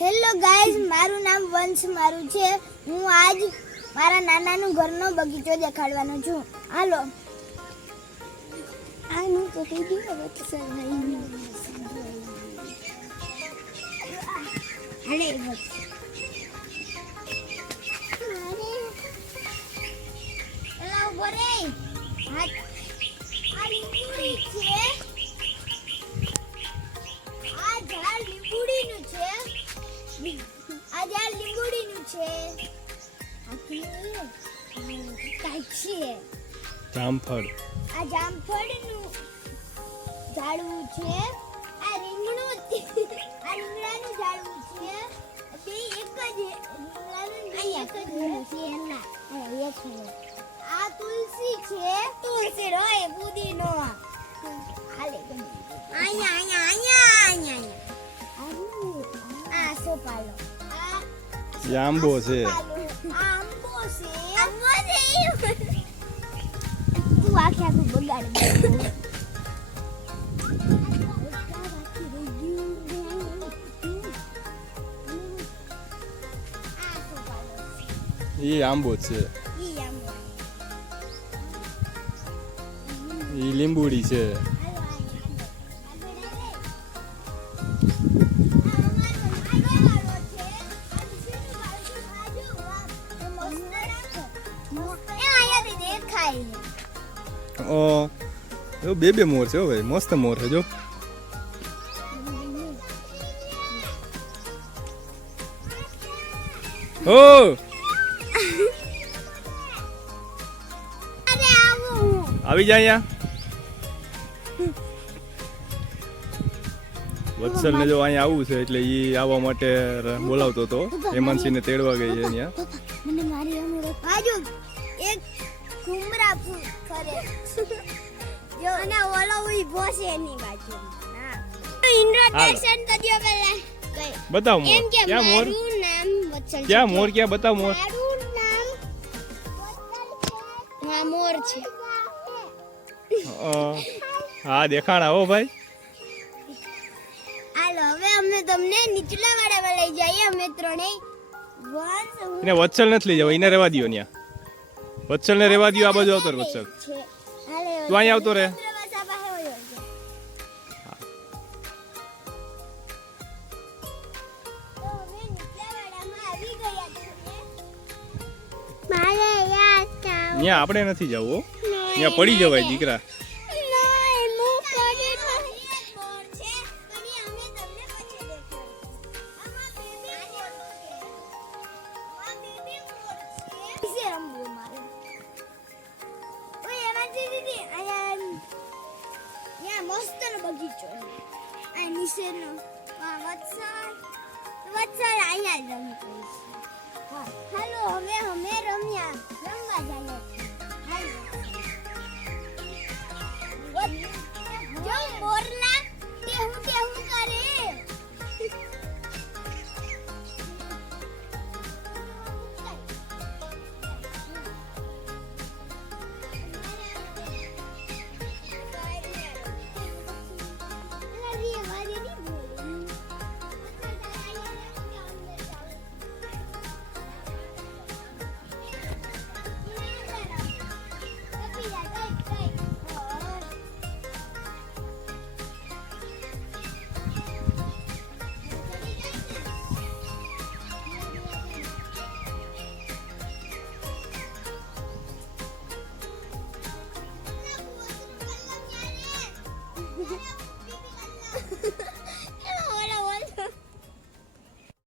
Hello guys મારું નામ વંશ મારું છે હું આજ મારા નાનાનું ઘરનો બગીચો દેખાડવાનો છું હાલો આનું તો થઈ ગયું હવે તો સરવાઈ અરે વચ્ચે. એલા ઊભો રે. હાથ. છે જામફળ આ જામફળનું ઝાડવું છે આ રીંગણું આ રીંગણાનું ઝાડવું છે બે એક જ રીંગણાનું એક જ છે એના એક છે આ તુલસી છે તુલસી રોય પુદીનો હાલે આ સોપાલો છે. એ આંબો છે આંબો. એ લીંબુડી છે ઓ જો બે બે મોર છે હો ભાઈ મસ્ત મોર છે જો. ઓ! આવી. જા અહીંયા. વત્સલ ને જો અહીંયા આવવું છે એટલે એ આવવા માટે બોલાવતો હતો. હેમંતસિંહ ને તેડવા ગઈ છે અહીંયા. ઘુમરા ફરે જો. અને ઓલો ઊભો છે એની બાજુ ના ઇન્ટ્રોડક્શન તો દ્યો પહેલા. બતાવ મોર. ક્યાં મોર? ક્યાં મોર? ક્યાં? બતાવ મોર. મારું નામ હા મોર છે. હા દેખાણ હો ભાઈ. હાલો હવે અમે તમને નીચલા વાળામાં લઈ જઈએ. અમે ત્રણેય વત્સલ નથી લઈ જવા એને રહેવા દો ત્યાં વત્સલ ને રેવા દો આ બાજુ આવતો રહે વત્સલ. તું અહીં આવતો રે. ત્યાં આપણે નથી જવું. ત્યાં પડી જવાય દીકરા. નીચેનો. વત્સલ. વત્સલ અહીંયા જ રમતો હાલો હવે અમે રમ્યા રમવા જઈએ